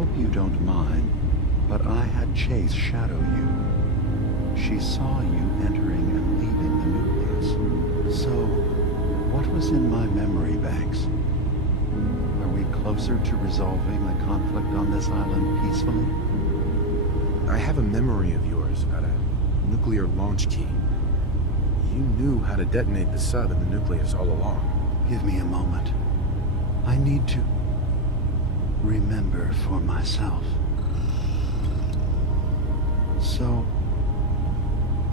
hope you don't mind, but I had Chase shadow you. She saw you entering and leaving the nucleus. So, what was in my memory banks? Are we closer to resolving the conflict on this island peacefully? I have a memory of yours about a nuclear launch key. You knew how to detonate the sub in the nucleus all along. Give me a moment. I need to remember for myself. So,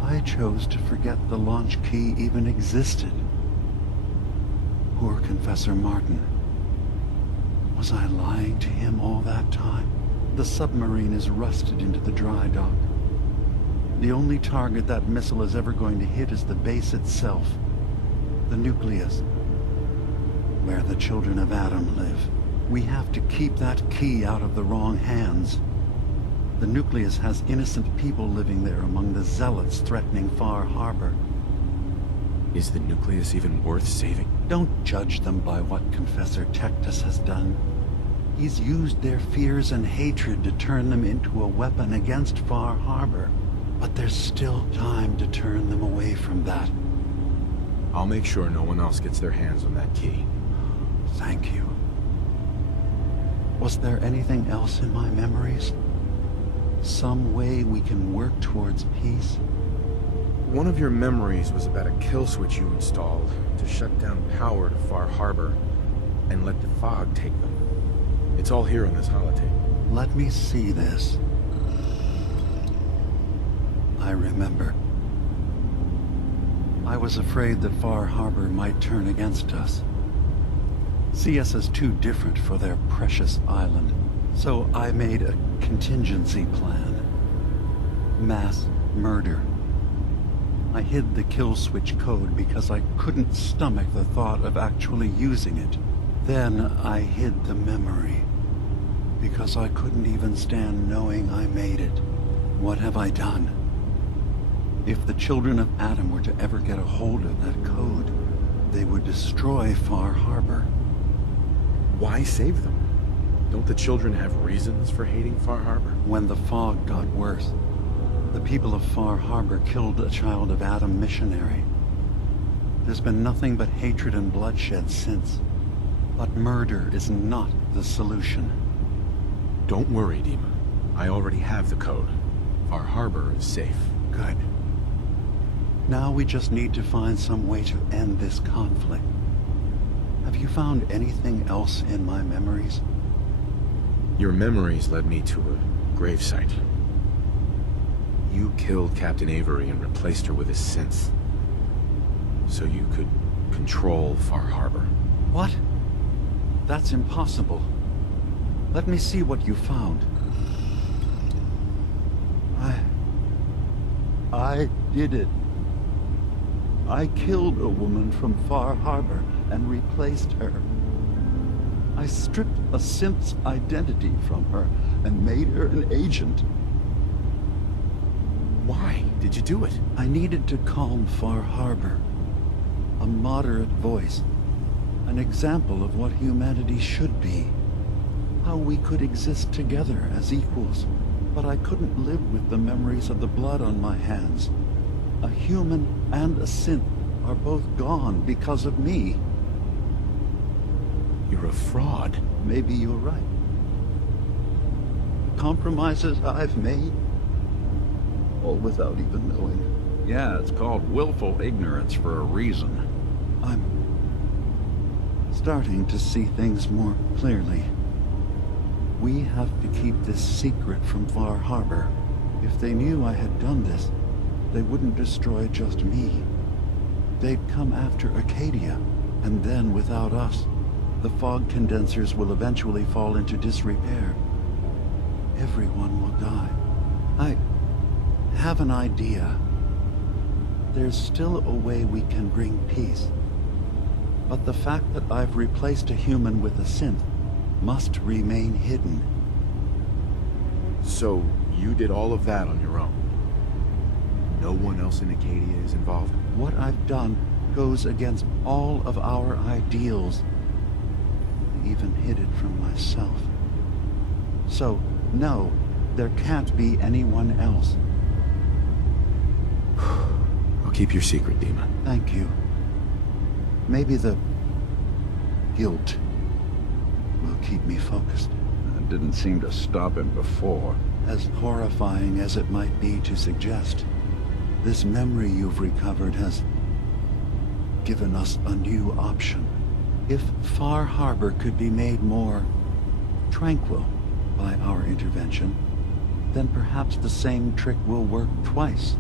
I chose to forget the launch key even existed. Poor Confessor Martin. Was I lying to him all that time? The submarine is rusted into the dry dock. The only target that missile is ever going to hit is the base itself. The nucleus. Where the children of Adam live. We have to keep that key out of the wrong hands. The nucleus has innocent people living there among the zealots threatening Far Harbor. Is the nucleus even worth saving? Don't judge them by what Confessor Tektus has done. He's used their fears and hatred to turn them into a weapon against Far Harbor. But there's still time to turn them away from that. I'll make sure no one else gets their hands on that key. Thank you. Was there anything else in my memories? Some way we can work towards peace? One of your memories was about a kill switch you installed to shut down power to Far Harbor and let the fog take them. It's all here on this holotape. Let me see this. I remember. I was afraid that Far Harbor might turn against us. See us as too different for their precious island. So I made a contingency plan. Mass murder. I hid the kill switch code because I couldn't stomach the thought of actually using it. Then I hid the memory because I couldn't even stand knowing I made it. What have I done? If the children of Adam were to ever get a hold of that code, they would destroy Far Harbor. Why save them? Don't the children have reasons for hating Far Harbor? When the fog got worse, the people of Far Harbor killed a child of Adam missionary. There's been nothing but hatred and bloodshed since. But murder is not the solution. Don't worry, DiMA. I already have the code. Far Harbor is safe. Good. Now we just need to find some way to end this conflict. Have you found anything else in my memories? Your memories led me to a gravesite. You killed Captain Avery and replaced her with a synth. So you could control Far Harbor. What? That's impossible. Let me see what you found. I did it. I killed a woman from Far Harbor and replaced her. I stripped a synth's identity from her and made her an agent. Why did you do it? I needed to calm Far Harbor. A moderate voice. An example of what humanity should be. How we could exist together as equals. But I couldn't live with the memories of the blood on my hands. A human and a synth are both gone because of me. You're a fraud. Maybe you're right. The compromises I've made, all without even knowing. Yeah, it's called willful ignorance for a reason. I'm starting to see things more clearly. We have to keep this secret from Far Harbor. If they knew I had done this, they wouldn't destroy just me. They'd come after Acadia, and then without us, the fog condensers will eventually fall into disrepair. Everyone will die. I have an idea. There's still a way we can bring peace. But the fact that I've replaced a human with a synth must remain hidden. So you did all of that on your own? No one else in Acadia is involved? What I've done goes against all of our ideals. I even hid it from myself. So, no, there can't be anyone else. I'll keep your secret, DiMA. Thank you. Maybe the guilt will keep me focused. That didn't seem to stop him before. As horrifying as it might be to suggest, this memory you've recovered has given us a new option. If Far Harbor could be made more tranquil by our intervention, then perhaps the same trick will work twice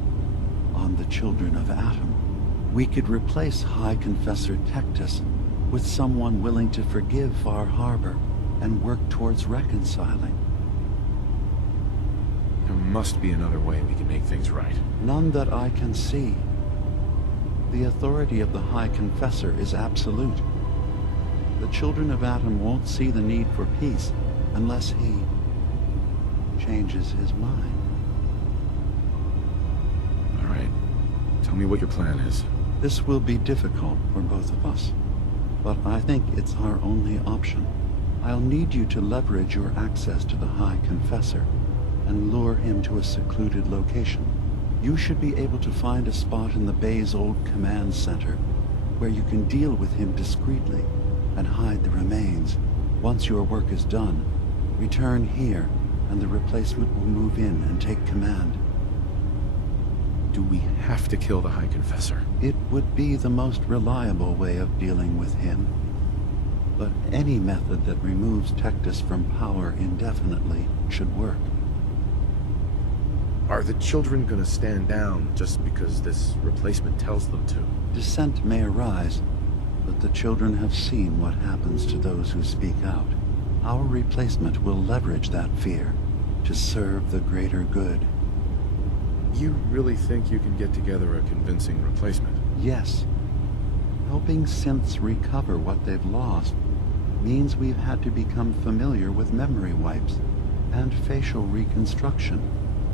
on the children of Atom. We could replace High Confessor Tektus with someone willing to forgive Far Harbor and work towards reconciling. There must be another way we can make things right. None that I can see. The authority of the High Confessor is absolute. The children of Atom won't see the need for peace unless he changes his mind. All right. Tell me what your plan is. This will be difficult for both of us, but I think it's our only option. I'll need you to leverage your access to the High Confessor and lure him to a secluded location. You should be able to find a spot in the Bay's old command center where you can deal with him discreetly and hide the remains. Once your work is done, return here and the replacement will move in and take command. Do we have to kill the High Confessor? It would be the most reliable way of dealing with him. But any method that removes Tektus from power indefinitely should work. Are the children gonna stand down just because this replacement tells them to? Dissent may arise, but the children have seen what happens to those who speak out. Our replacement will leverage that fear to serve the greater good. You really think you can get together a convincing replacement? Yes. Helping synths recover what they've lost means we've had to become familiar with memory wipes and facial reconstruction.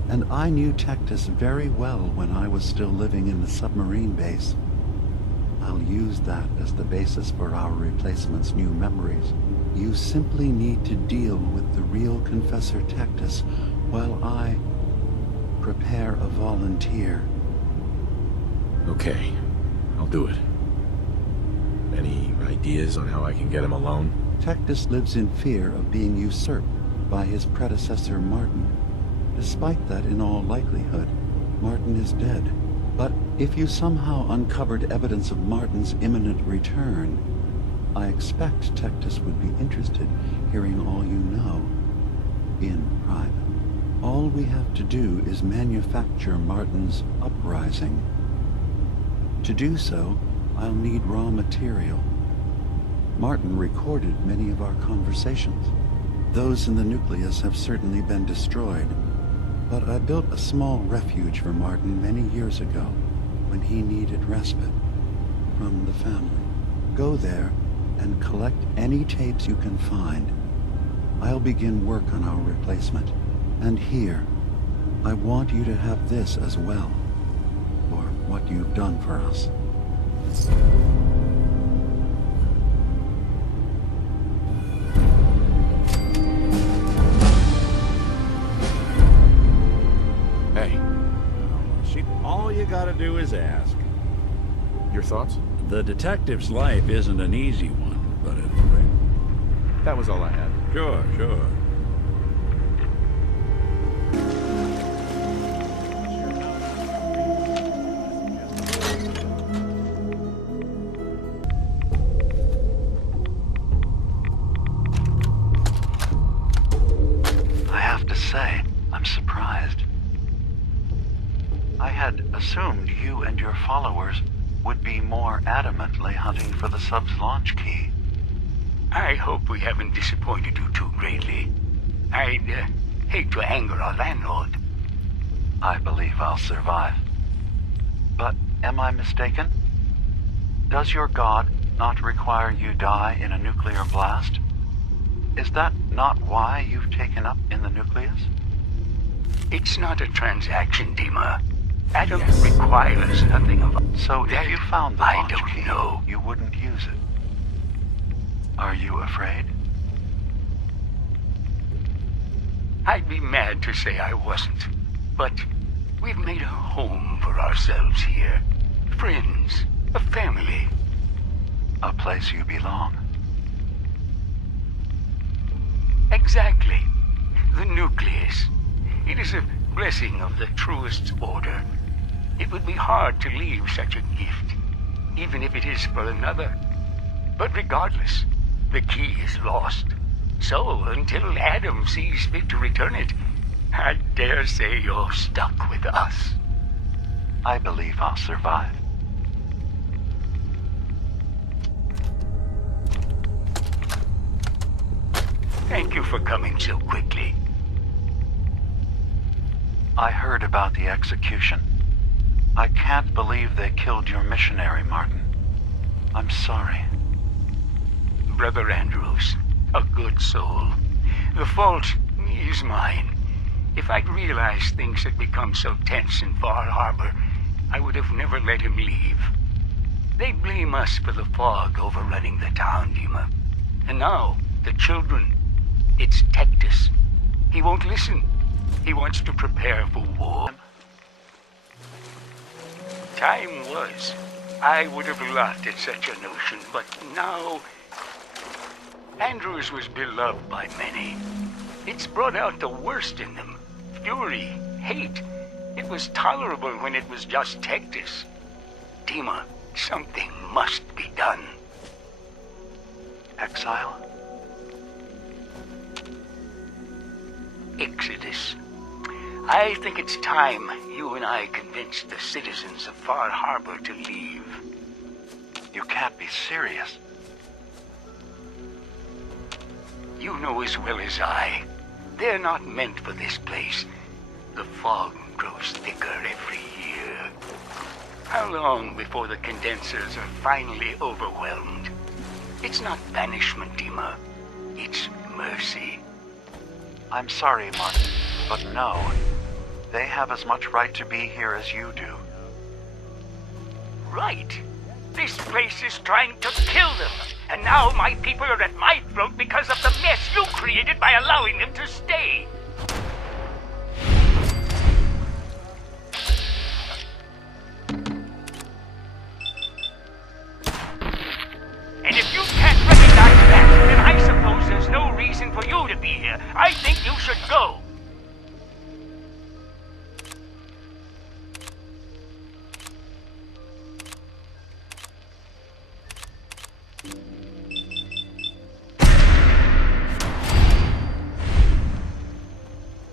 And I knew Tektus very well when I was still living in the submarine base. I'll use that as the basis for our replacement's new memories. You simply need to deal with the real Confessor Tektus while I prepare a volunteer. Okay, I'll do it. Any ideas on how I can get him alone? Tektus lives in fear of being usurped by his predecessor Martin. Despite that, in all likelihood, Martin is dead. But if you somehow uncovered evidence of Martin's imminent return, I expect Tektus would be interested hearing all you know in private. All we have to do is manufacture Martin's uprising. To do so, I'll need raw material. Martin recorded many of our conversations. Those in the nucleus have certainly been destroyed, but I built a small refuge for Martin many years ago when he needed respite from the family. Go there and collect any tapes you can find. I'll begin work on our replacement. And here, I want you to have this as well, for what you've done for us. Hey, All you gotta do is ask. your thoughts? The detective's life isn't an easy one, but That was all I had. Sure. I have to say, I'm surprised. I had assumed you and your followers would be more adamantly hunting for the sub's launch key. I hope we haven't disappointed you too greatly. I'd hate to anger our landlord. I believe I'll survive. But am I mistaken? Does your god not require you die in a nuclear blast? Is that not why you've taken up in the nucleus? It's not a transaction, DiMA. Adam requires nothing of us. So if you found the I launch don't key, know. you wouldn't use it. Are you afraid? I'd be mad to say I wasn't. But we've made a home for ourselves here. Friends, a family. A place you belong. Exactly. The nucleus. It is a blessing of the truest order. It would be hard to leave such a gift, even if it is for another. But regardless, the key is lost. So, until Adam sees fit to return it, I dare say you're stuck with us. I believe I'll survive. Thank you for coming so quickly. I heard about the execution. I can't believe they killed your missionary, Martin. I'm sorry. Brother Andrews, a good soul. The fault is mine. If I'd realized things had become so tense in Far Harbor, I would have never let him leave. They blame us for the fog overrunning the town, DiMA. And now, the children. It's Tektus. He won't listen. He wants to prepare for war. Time was. I would have laughed at such a notion, but now... Andrews was beloved by many. It's brought out the worst in them. Fury, hate. It was tolerable when it was just Tektus. DiMA, something must be done. Exile? Exodus. I think it's time you and I convinced the citizens of Far Harbor to leave. You can't be serious. You know as well as I. They're not meant for this place. The fog grows thicker every year. How long before the condensers are finally overwhelmed? It's not banishment, DiMA. It's mercy. I'm sorry, Martin, but no. They have as much right to be here as you do. Right. This place is trying to kill them. And now my people are at my throat because of the mess you created by allowing them to stay. And if you can't recognize that, then I suppose there's no reason for you to be here. I think you should go.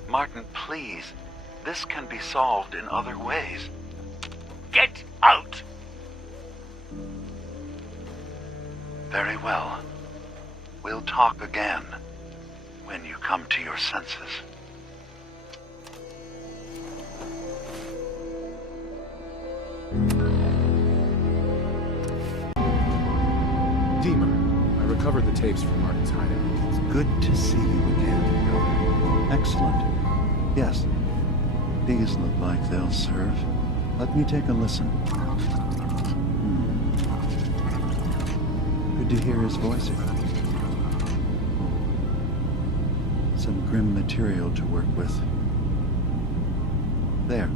Martin, please. This can be solved in other ways. Get out! Very well. We'll talk again when you come to your senses. DiMA, I recovered the tapes from Martin's hideout. It's good to see you again, Brother. Excellent. Yes. These look like they'll serve. Let me take a listen. Good to hear his voice again. Some grim material to work with. There.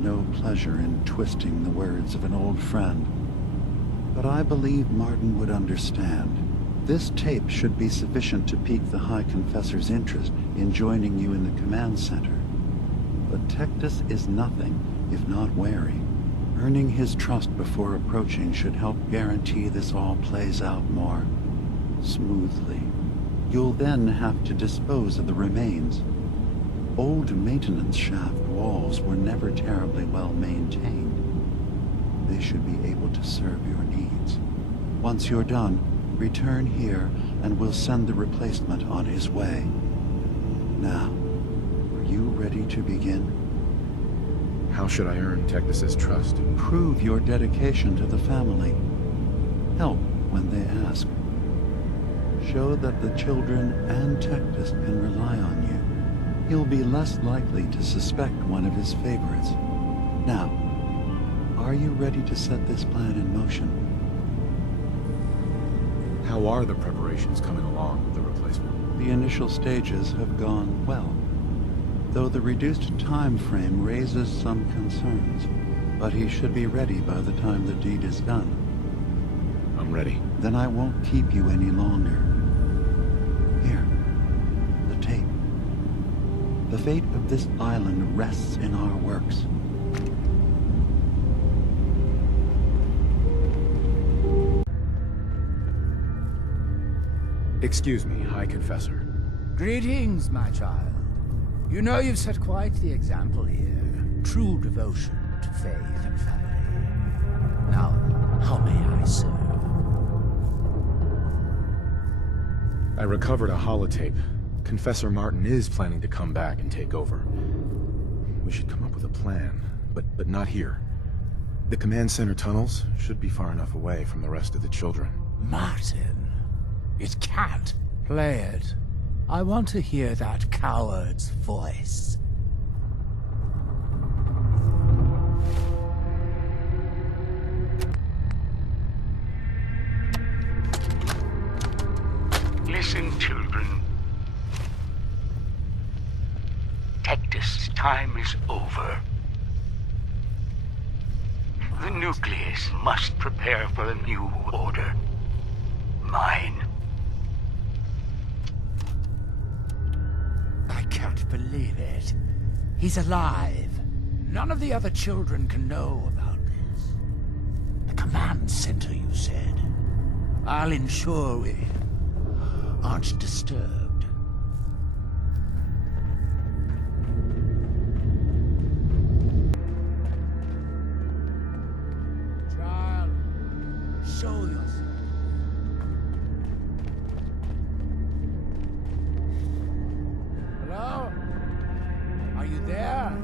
No pleasure in twisting the words of an old friend. But I believe Martin would understand. This tape should be sufficient to pique the High Confessor's interest in joining you in the command center. But Tektus is nothing if not wary. Earning his trust before approaching should help guarantee this all plays out more smoothly. You'll then have to dispose of the remains. Old maintenance shaft walls were never terribly well maintained. They should be able to serve your needs. Once you're done, return here and we'll send the replacement on his way. Now, are you ready to begin? How should I earn Tektus's trust? Prove your dedication to the family. Help when they ask. Show that the children and Tektus can rely on you. He'll be less likely to suspect one of his favorites. Now, are you ready to set this plan in motion? How are the preparations coming along with the replacement? The initial stages have gone well. though the reduced time frame raises some concerns. But he should be ready by the time the deed is done. I'm ready. Then I won't keep you any longer. Here, the tape. The fate of this island rests in our works. Excuse me, High Confessor. Greetings, my child. You know you've set quite the example here. True devotion to faith and family. Now, how may I serve? I recovered a holotape. Confessor Martin is planning to come back and take over. We should come up with a plan, but not here. The command center tunnels should be far enough away from the rest of the children. Martin, it can't. Play it. I want to hear that coward's voice. Listen, children. Tektus' time is over. The nucleus must prepare for a new order. Mine. I can't believe it. He's alive. None of the other children can know about this. The command center, you said. I'll ensure we aren't disturbed. Child, show yourself. Hello? Are you there?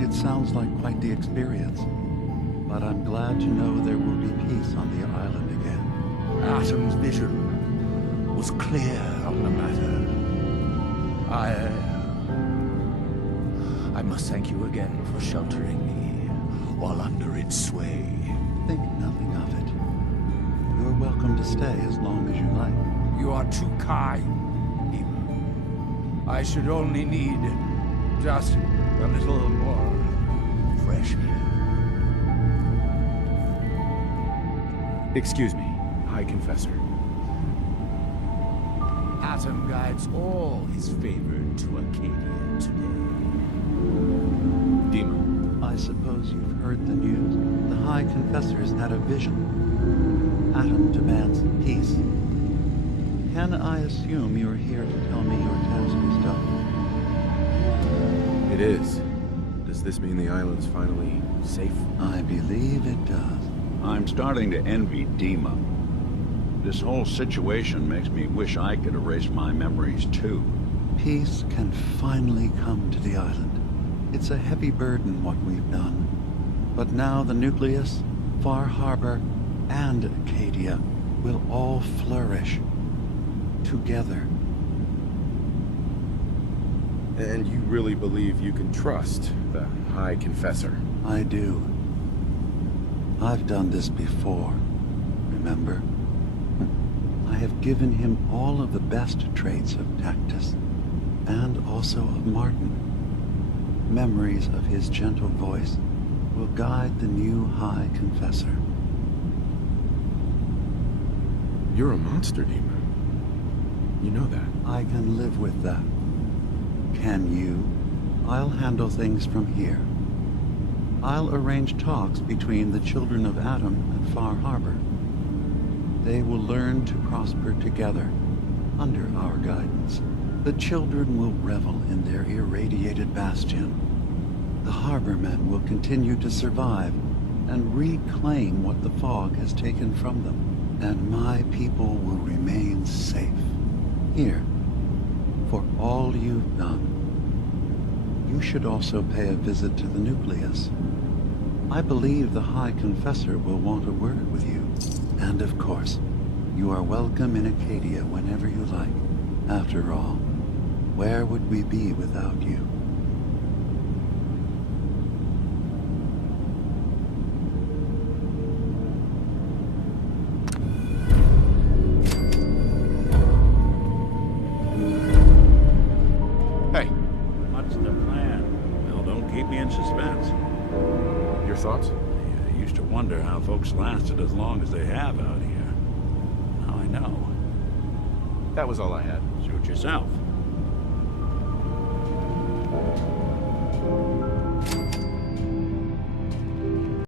It sounds like quite the experience, but I'm glad to know there will be peace on the island again. Atom's vision was clear on the matter. I must thank you again for sheltering me while under its sway. Think nothing of it. You're welcome to stay as long as you like. You are too kind, DiMA. I should only need just a little more fresh air. Excuse me, High Confessor. Atom guides all his favored to Acadia today. DiMA. I suppose you've heard the news. The High Confessor's had a vision. Atom demands peace. Can I assume you're here to tell me your task is done? It is. Does this mean the island's finally safe? I believe it does. I'm starting to envy DiMA. This whole situation makes me wish I could erase my memories too. Peace can finally come to the island. It's a heavy burden what we've done. But now the nucleus, Far Harbor, and Acadia will all flourish together. And you really believe you can trust the High Confessor? I do. I've done this before, remember? I have given him all of the best traits of Tektus, and also of Martin. Memories of his gentle voice will guide the new High Confessor. You're a monster, DiMA. You know that. I can live with that. Can you? I'll handle things from here. I'll arrange talks between the children of Adam and Far Harbor. They will learn to prosper together, under our guidance. The children will revel in their irradiated bastion. The Harbormen will continue to survive and reclaim what the fog has taken from them. And my people will remain safe. Here, for all you've done. You should also pay a visit to the nucleus. I believe the High Confessor will want a word with you. And of course, you are welcome in Acadia whenever you like. After all, where would we be without you? Hey, What's the plan? Well, don't keep me in suspense. your thoughts? I used to wonder how folks lasted as long as they have out here. Now I know. That was all I had. Suit yourself.